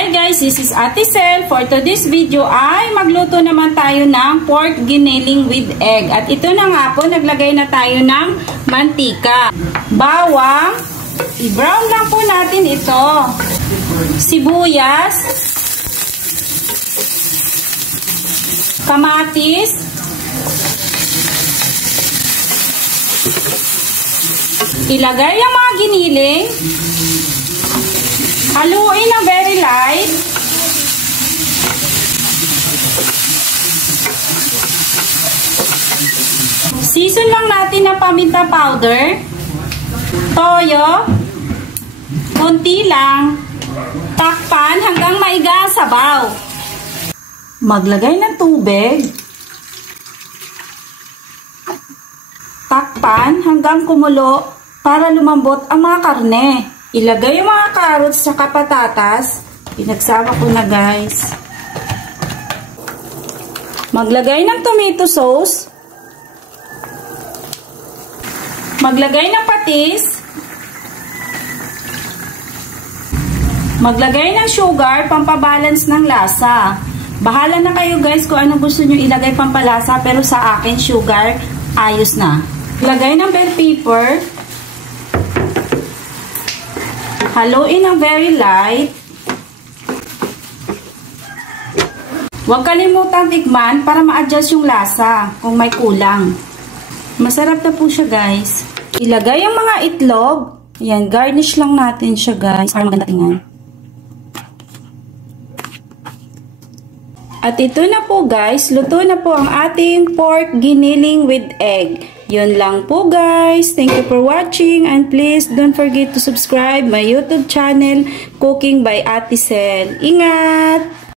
Hi guys, this is Ate Sel. For today's video ay magluto naman tayo ng pork giniling with egg. At ito na nga po, naglagay na tayo ng mantika. Bawang, i-brown lang po natin ito. Sibuyas, kamatis, ilagay ang mga giniling. Haluin ng very light. Season lang natin ng paminta powder. Toyo. Konti lang. Takpan hanggang maiga ang sabaw. Maglagay ng tubig. Takpan hanggang kumulo para lumambot ang mga karne. Ilagay yung mga carrots sa patatas. Pinagsama ko na guys. Maglagay ng tomato sauce. Maglagay ng patis. Maglagay ng sugar, pampabalance ng lasa. Bahala na kayo guys kung ano gusto nyo ilagay pampalasa, pero sa akin sugar, ayos na. Maglagay ng bell pepper. Haluin ng very light. Huwag kalimutang tikman para ma-adjust yung lasa kung may kulang. Masarap na po siya guys. Ilagay ang mga itlog. Ayan, garnish lang natin siya guys para maganda tingnan. At ito na po guys, luto na po ang ating pork giniling with egg. Yun lang po guys. Thank you for watching and please don't forget to subscribe my YouTube channel, Cooking by Ate Sel. Ingat!